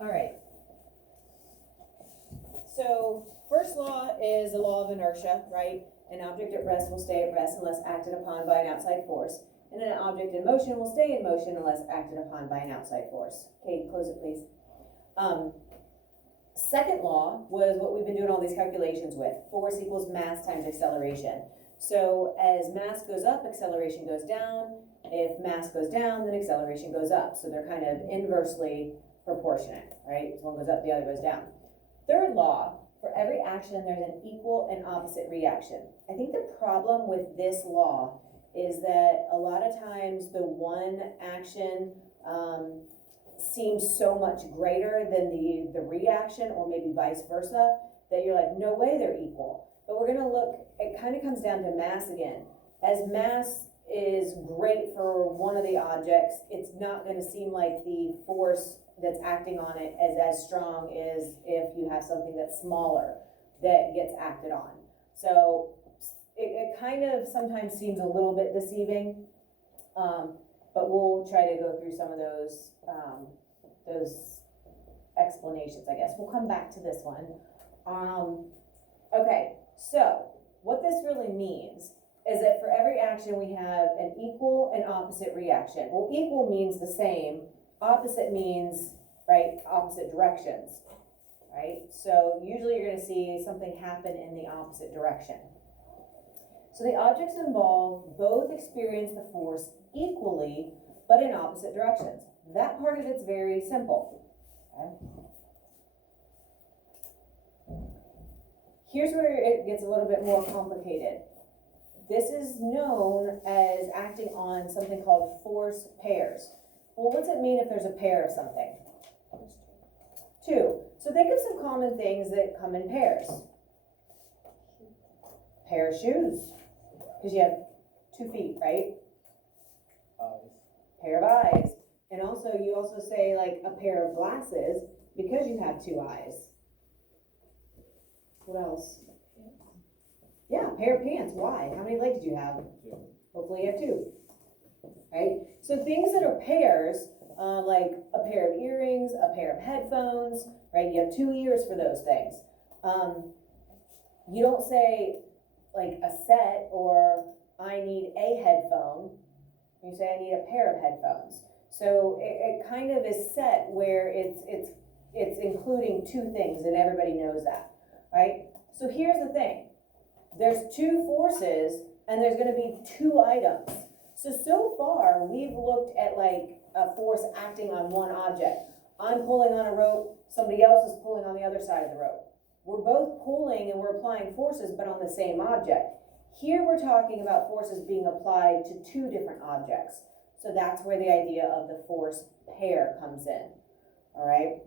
All right. So first law is the law of inertia, right? An object at rest will stay at rest unless acted upon by an outside force. And an object in motion will stay in motion unless acted upon by an outside force. Okay, close it please. Second law was what we've been doing all these calculations with. Force equals mass times acceleration. So as mass goes up, acceleration goes down. If mass goes down, then acceleration goes up. So they're kind of inversely proportionate, right? So one goes up, the other goes down. Third law, for every action, there's an equal and opposite reaction. I think the problem with this law is that a lot of times the one action seems so much greater than the reaction, or maybe vice versa, that you're like, no way they're equal. But we're gonna look, it kind of comes down to mass again. As mass is great for one of the objects, it's not gonna seem like the force that's acting on it is as strong as if you have something that's smaller that gets acted on. So it kind of sometimes seems a little bit deceiving, but we'll try to go through some of those explanations, I guess. We'll come back to this one. Okay, so what this really means is that for every action we have an equal and opposite reaction. Well, equal means the same. Opposite means, right, opposite directions, right? So usually you're going to see something happen in the opposite direction. So the objects involved both experience the force equally, but in opposite directions. That part of it's very simple. Okay? Here's where it gets a little bit more complicated. This is known as acting on something called force pairs. Well, what's it mean if there's a pair of something? Two. So think of some common things that come in pairs. Pair of shoes, because you have 2 feet, right? Eyes. Pair of eyes. And also, you also say like a pair of glasses because you have 2 eyes. What else? Yeah, a pair of pants. Why? How many legs do you have? 2. Hopefully you have 2. Right? So things that are pairs, like a pair of earrings, a pair of headphones, right? You have 2 ears for those things. You don't say like a set or I need a headphone. You say I need a pair of headphones. So it kind of is set where it's including 2 things, and everybody knows that, right? So here's the thing. There's 2 forces, and there's going to be 2 items. So far, we've looked at like a force acting on one object. I'm pulling on a rope, somebody else is pulling on the other side of the rope. We're both pulling and we're applying forces, but on the same object. Here we're talking about forces being applied to 2 different objects. So that's where the idea of the force pair comes in, all right?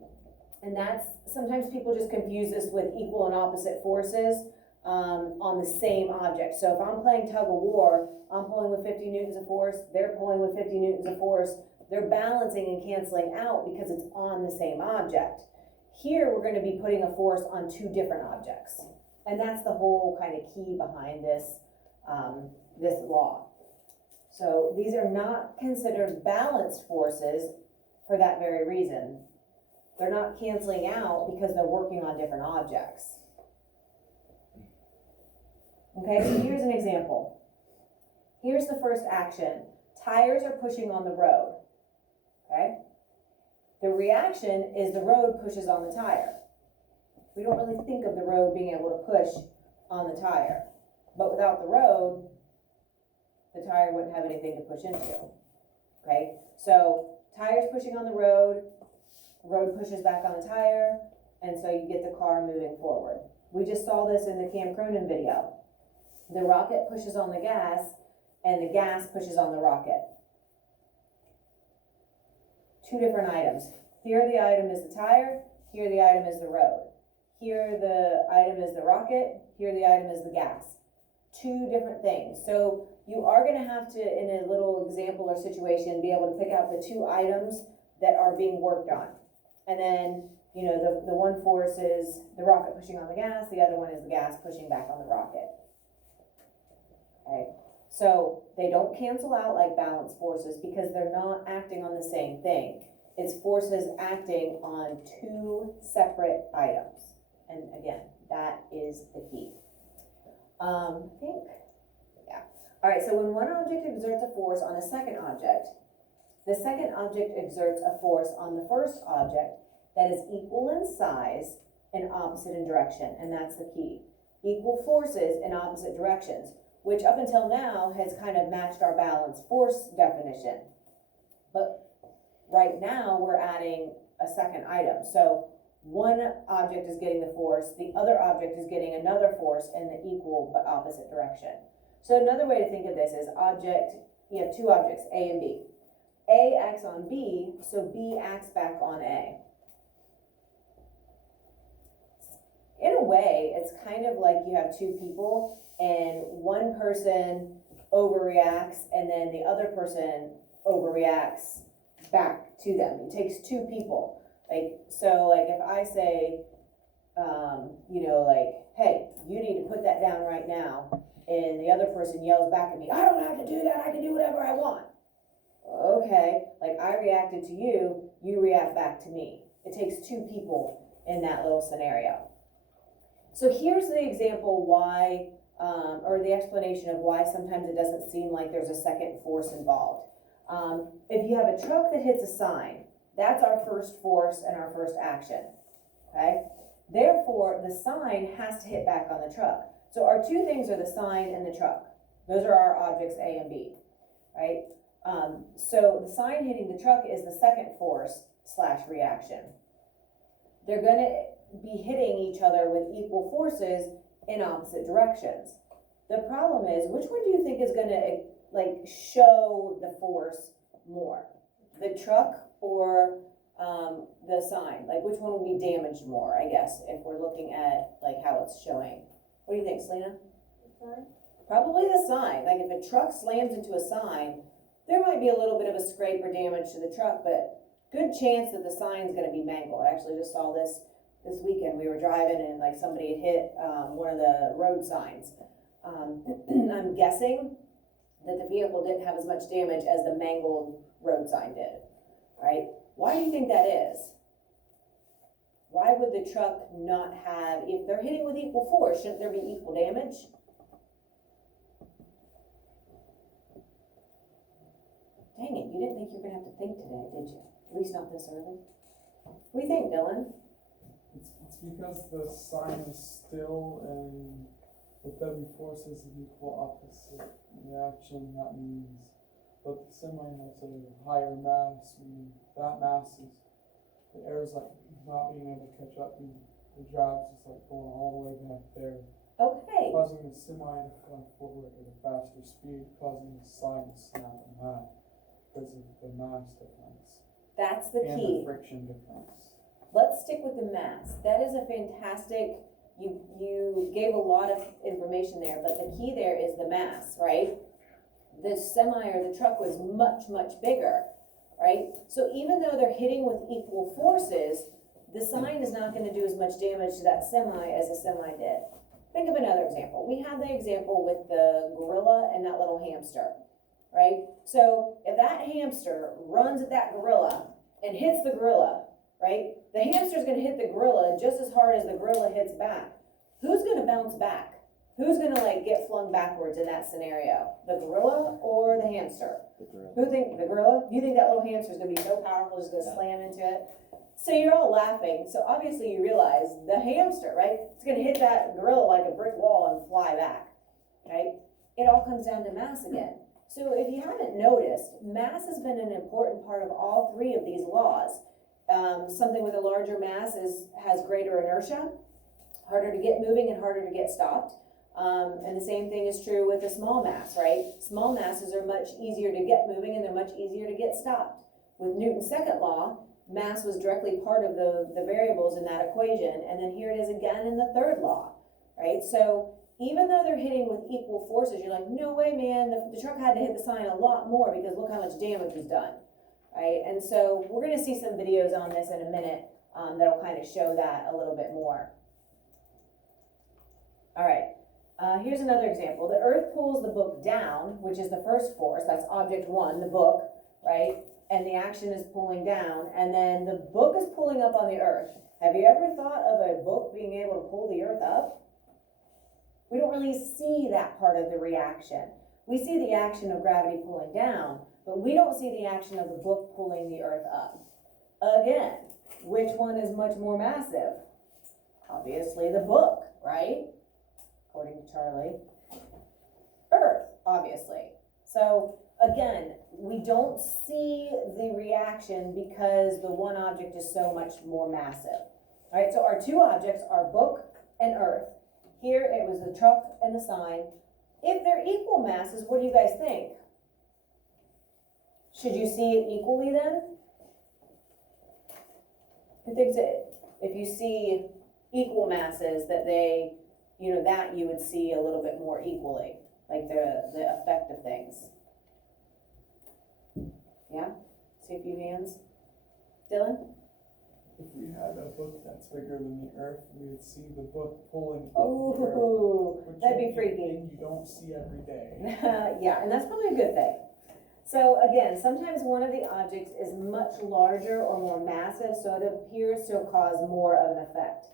And that's, sometimes people just confuse this with equal and opposite forces on the same object. So if I'm playing tug of war, I'm pulling with 50 newtons of force, they're pulling with 50 newtons of force, they're balancing and canceling out because it's on the same object. Here we're going to be putting a force on 2 different objects. And that's the whole kind of key behind this, this law. So these are not considered balanced forces for that very reason. They're not canceling out because they're working on different objects. Okay, so here's an example. Here's the first action. Tires are pushing on the road. Okay? The reaction is the road pushes on the tire. We don't really think of the road being able to push on the tire. But without the road, the tire wouldn't have anything to push into. Okay? So tires pushing on the road pushes back on the tire, and so you get the car moving forward. We just saw this in the Cam Cronin video. The rocket pushes on the gas, and the gas pushes on the rocket. 2 different items. Here the item is the tire, here the item is the road. Here the item is the rocket, here the item is the gas. 2 different things. So you are going to have to, in a little example or situation, be able to pick out the 2 items that are being worked on. And then, you know, the one force is the rocket pushing on the gas, the other one is the gas pushing back on the rocket. Okay, so they don't cancel out like balance forces because they're not acting on the same thing. it's forces acting on two separate items. And again, that is the key. I think, yeah. All right, so when one object exerts a force on the second object exerts a force on the first object that is equal in size and opposite in direction, and that's the key. Equal forces in opposite directions, which up until now has kind of matched our balanced force definition. But right now we're adding a second item. So one object is getting the force, the other object is getting another force in the equal but opposite direction. So another way to think of this is you have two objects, A and B. A acts on B, so B acts back on A. In a way, it's kind of like you have two people and one person overreacts and then the other person overreacts back to them. It takes two people. So if I say, hey, you need to put that down right now, and the other person yells back at me, I don't have to do that, I can do whatever I want. Okay, I reacted to you, you react back to me. It takes two people in that little scenario. So here's the example why, or the explanation of why sometimes it doesn't seem like there's a second force involved. If you have a truck that hits a sign, that's our first force and our first action, okay? Therefore, the sign has to hit back on the truck. So our two things are the sign and the truck. Those are our objects A and B, right? So the sign hitting the truck is the second force / reaction. They're gonna be hitting each other with equal forces in opposite directions. The problem is, which one do you think is gonna show the force more? The truck or the sign? Which one will be damaged more, I guess, if we're looking at how it's showing? What do you think, Selena? The sign? Probably the sign. If a truck slams into a sign, there might be a little bit of a scrape or damage to the truck, but good chance that the sign's gonna be mangled. I actually just saw this weekend. We were driving and somebody had hit one of the road signs. I'm guessing that the vehicle didn't have as much damage as the mangled road sign did, right? Why do you think that is? Why would the truck not have, if they're hitting with equal force, shouldn't there be equal damage? Dang it, you didn't think you were gonna have to think today, did you? At least not this early. What do you think, Dylan? It's because the sign is still, and with every force is an equal opposite reaction. That means, but the semi has a higher mass, and that mass is, the air is not being able to catch up, and the drag's is going all the way back there, Okay, causing the semi to come forward at a faster speed, causing the sign to snap in half because of the mass difference that's the and key. the friction difference. Let's stick with the mass. That is a fantastic, you gave a lot of information there, but the key there is the mass, right? The semi or the truck was much, much bigger, right? So even though they're hitting with equal forces, the sign is not gonna do as much damage to that semi as the semi did. Think of another example. We have the example with the gorilla and that little hamster, right? So if that hamster runs at that gorilla and hits the gorilla, right? The hamster's gonna hit the gorilla just as hard as the gorilla hits back. Who's gonna bounce back? Who's gonna get flung backwards in that scenario? The gorilla or the hamster? The gorilla. Who think the gorilla? You think that little hamster's gonna be so powerful, just gonna slam into it? So you're all laughing. So obviously you realize the hamster, right? It's gonna hit that gorilla like a brick wall and fly back, right? It all comes down to mass again. So if you haven't noticed, mass has been an important part of all three of these laws. Something with a larger mass has greater inertia, harder to get moving and harder to get stopped. And the same thing is true with a small mass, right? Small masses are much easier to get moving and they're much easier to get stopped. With Newton's second law, mass was directly part of the variables in that equation, and then here it is again in the third law, right? So even though they're hitting with equal forces, you're like, no way, man, the truck had to hit the sign a lot more because look how much damage was done, right? And so we're gonna see some videos on this in a minute that'll kind of show that a little bit more. All right, here's another example. The earth pulls the book down, which is the first force, that's object one, the book, right? and the action is pulling down, and then the book is pulling up on the earth. Have you ever thought of a book being able to pull the earth up? We don't really see that part of the reaction. We see the action of gravity pulling down, but we don't see the action of the book pulling the earth up. Again, which one is much more massive? Obviously the book, right? According to Charlie. Earth, obviously. So again, we don't see the reaction because the one object is so much more massive. All right, so our two objects are book and earth. Here it was the truck and the sign. If they're equal masses, what do you guys think? Should you see it equally then? Who thinks it? If you see equal masses, that they, that you would see a little bit more equally, like the effect of things. Yeah? See a few hands. Dylan? If we had a book that's bigger than the earth, we would see the book pulling up the earth. Ooh, that'd be freaky. Thing you don't see every day. Yeah, and that's probably a good thing. So again, sometimes one of the objects is much larger or more massive, so it appears to cause more of an effect.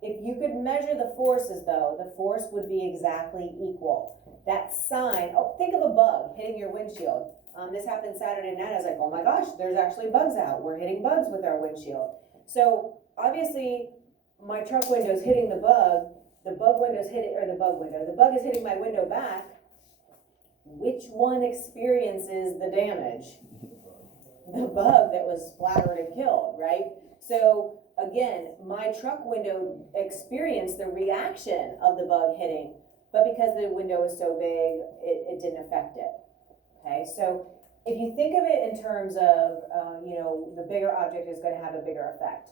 If you could measure the forces though, the force would be exactly equal. That sign, think of a bug hitting your windshield. This happened Saturday night. I was like, oh my gosh, there's actually bugs out. We're hitting bugs with our windshield. So obviously my truck window is hitting the bug window is hitting, or the bug is hitting my window back. Which one experiences the damage? The bug that was splattered and killed, right? So again, my truck window experienced the reaction of the bug hitting, but because the window was so big, it didn't affect it. Okay, so if you think of it in terms of, the bigger object is going to have a bigger effect.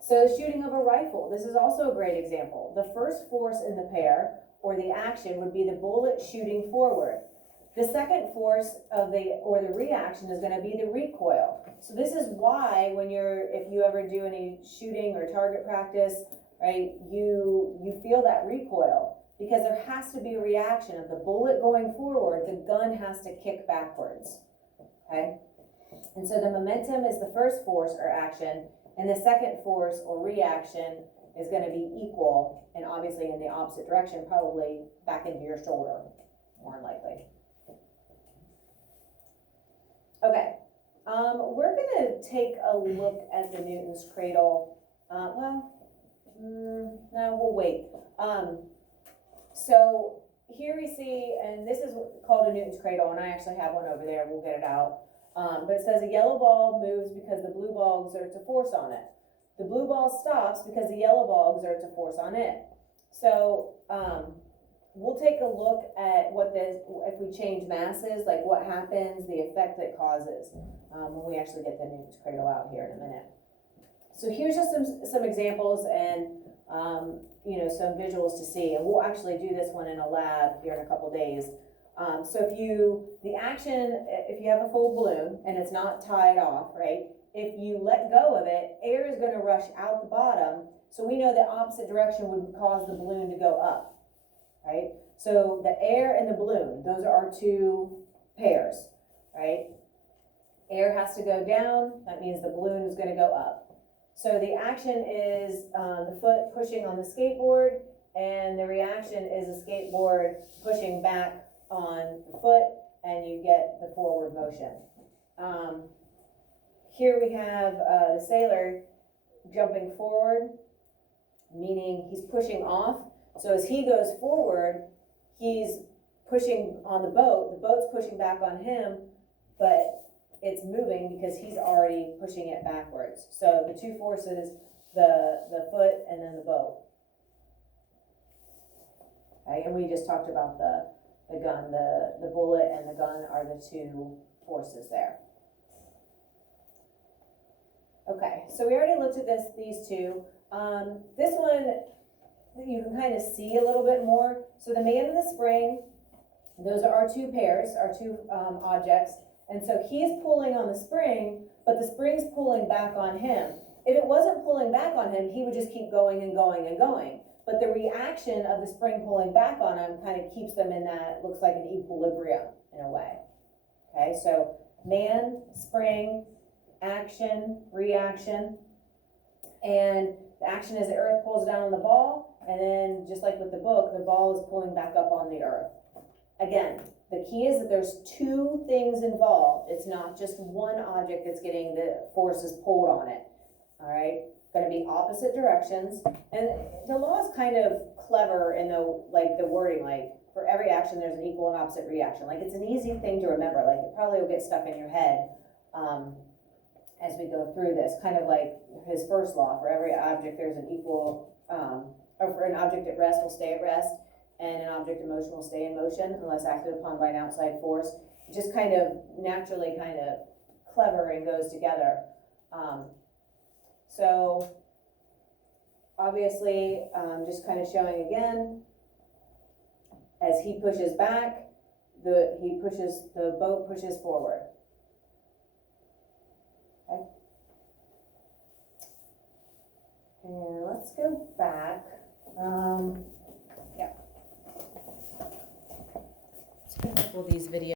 So the shooting of a rifle, this is also a great example. The first force in the pair, or the action, would be the bullet shooting forward. The second force of the reaction is going to be the recoil. So this is why if you ever do any shooting or target practice, right, you feel that recoil. Because there has to be a reaction of the bullet going forward, the gun has to kick backwards, okay? And so the momentum is the first force or action, and the second force or reaction is going to be equal, and obviously in the opposite direction, probably back into your shoulder, more than likely. Okay, we're going to take a look at the Newton's cradle. No, we'll wait. So here we see, and this is called a Newton's cradle, and I actually have one over there. We'll get it out. But it says a yellow ball moves because the blue ball exerts a force on it. The blue ball stops because the yellow ball exerts a force on it. So we'll take a look at if we change masses, like what happens, the effect that causes, when we actually get the Newton's cradle out here in a minute. So here's just some examples and some visuals to see, and we'll actually do this one in a lab here in a couple days. So if you have a full balloon and it's not tied off, right? If you let go of it, air is going to rush out the bottom. So we know the opposite direction would cause the balloon to go up, right? So the air and the balloon, those are our two pairs, right? Air has to go down. That means the balloon is going to go up. So the action is the foot pushing on the skateboard, and the reaction is the skateboard pushing back on the foot, and you get the forward motion. Here we have the sailor jumping forward, meaning he's pushing off. So as he goes forward, he's pushing on the boat's pushing back on him, but it's moving because he's already pushing it backwards. So the two forces, the foot and then the boat. Okay, and we just talked about the gun, the bullet and the gun are the two forces there. Okay, so we already looked at these two. This one, you can kind of see a little bit more. So the man and the spring, those are our two pairs, our two objects. And so he's pulling on the spring, but the spring's pulling back on him. If it wasn't pulling back on him, he would just keep going and going and going. But the reaction of the spring pulling back on him kind of keeps them in that, looks like an equilibrium in a way. Okay, so man, spring, action, reaction. And the action is the earth pulls down on the ball, and then just like with the book, the ball is pulling back up on the earth. Again, the key is that there's two things involved. It's not just one object that's getting the forces pulled on it. All right, going to be opposite directions. And the law is kind of clever in the wording, like for every action there's an equal and opposite reaction. Like it's an easy thing to remember. Like it probably will get stuck in your head as we go through this. Kind of like his first law: for every object there's an equal, or for an object at rest will stay at rest, and an object in motion will stay in motion unless acted upon by an outside force. It just kind of naturally kind of clever and goes together. So obviously, just kind of showing again, as he pushes back, the boat pushes forward. Okay. And let's go back. Yeah. Let's get a couple of these videos.